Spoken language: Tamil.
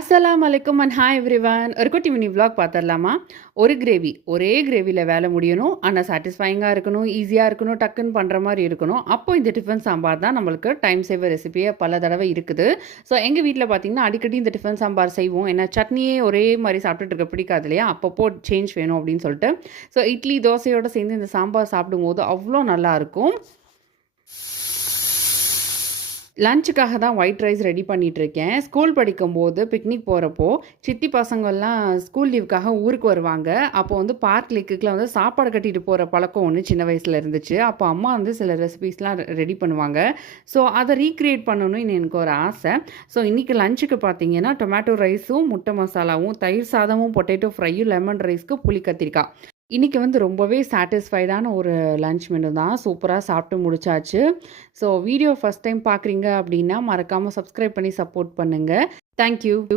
அஸ்ஸலாமு அலைக்கும் அண்ட் ஹாய் எவ்ரிவன். ஒரு குட்டி மினி விலாக் பார்த்துடலாமா? ஒரு கிரேவி, ஒரே கிரேவியில் வேலை முடியணும், ஆனால் சாட்டிஸ்ஃபைங்காக இருக்கணும், ஈஸியாக இருக்கணும், டக்குன்னு பண்ணுற மாதிரி இருக்கணும். அப்போ இந்த டிஃபன் சாம்பார் தான் நம்மளுக்கு டைம் சேவர் ரெசிபியே பல தடவை இருக்குது. ஸோ எங்கள் வீட்டில் பார்த்தீங்கன்னா அடிக்கடி இந்த டிஃபன் சாம்பார் செய்வோம். ஏன்னா சட்னியே ஒரே மாதிரி சாப்பிட்டுட்டு இருக்க பிடிக்காது இல்லையா? அப்பப்போ சேஞ்ச் வேணும் அப்படின்னு சொல்லிட்டு. ஸோ இட்லி தோசையோடு சேர்ந்து இந்த சாம்பார் சாப்பிடும்போது அவ்வளோ நல்லாயிருக்கும். லஞ்சுக்காக தான் ஒயிட் ரைஸ் ரெடி பண்ணிகிட்ருக்கேன். ஸ்கூல் படிக்கும்போது பிக்னிக் போகிறப்போ சித்தி பசங்கள்லாம் ஸ்கூல் லீவுக்காக ஊருக்கு வருவாங்க. அப்போ வந்து பார்க் லேக்குக்குலாம் வந்து சாப்பாடு கட்டிட்டு போகிற பழக்கம் ஒன்று சின்ன வயசில் இருந்துச்சு. அப்போ அம்மா வந்து சில ரெசிபீஸ்லாம் ரெடி பண்ணுவாங்க. ஸோ அதை ரீக்ரியேட் பண்ணணும்னு எனக்கு ஒரு ஆசை. ஸோ இன்றைக்கி லஞ்சுக்கு பார்த்தீங்கன்னா டொமேட்டோ ரைஸும் முட்டை மசாலாவும், தயிர் சாதமும், பொட்டேட்டோ ஃப்ரையும், லெமன் ரைஸ்க்கு புளி கத்திரிக்காய். இன்றைக்கி வந்து ரொம்பவே சாட்டிஸ்ஃபைடான ஒரு லன்ச் மெனு தான். சூப்பராக சாப்பிட்டு முடிச்சாச்சு. ஸோ வீடியோ ஃபஸ்ட் டைம் பார்க்குறீங்க அப்படின்னா மறக்காமல் சப்ஸ்கிரைப் பண்ணி சப்போர்ட் பண்ணுங்கள். தேங்க்யூ.